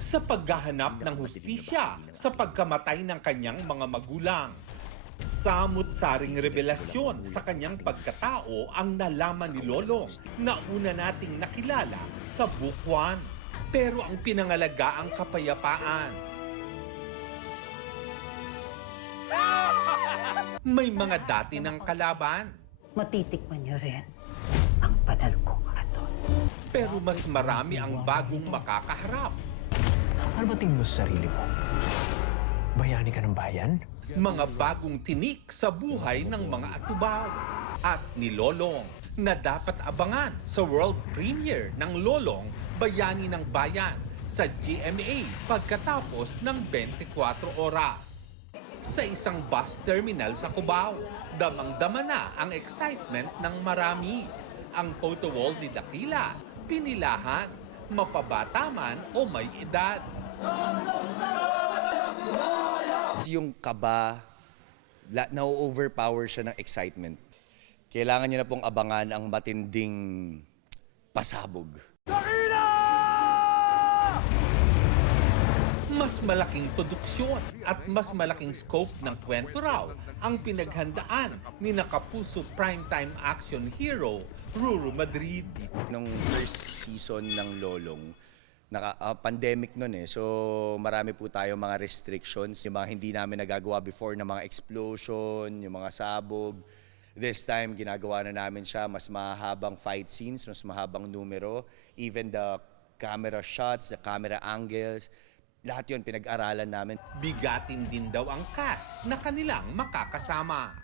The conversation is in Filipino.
sa paghahanap ng hustisya sa pagkamatay ng kanyang mga magulang. Samut-saring revelasyon sa kanyang pagkatao ang nalaman ni Lolong na una nating nakilala sa Book 1. Pero ang pinangalaga ang kapayapaan. May mga dati ng kalaban, Matitikman niyo rin ang banal kong aton. pero mas marami ang bagong makakaharap. Ano ba tingin mo sa sarili mo? Bayani ka ng bayan? Mga bagong tinik sa buhay ng mga atubaw at ni Lolong na dapat abangan sa world premiere ng Lolong Bayani ng Bayan sa GMA pagkatapos ng 24 oras. Sa isang bus terminal sa Cubao, damang-dama na ang excitement ng marami. Ang photo wall ni Dakila, pinilahan, mapabata man o may edad. Yung kaba, na-overpower siya ng excitement. Kailangan niyo na pong abangan ang matinding pasabog. Mas malaking produksyon at mas malaking scope ng kwento raw ang pinaghandaan ni Nakapuso primetime action hero Ruru Madrid. Nung first season ng Lolong, pandemic nun eh. So marami po tayo mga restrictions. Yung mga hindi namin nagagawa before na mga explosion, yung mga sabog. This time, ginagawa na namin siya. Mas mahabang fight scenes, mas mahabang numero. Even the camera shots, the camera angles, lahat yun pinag-aralan namin. Bigatin din daw ang cast na kanilang makakasama.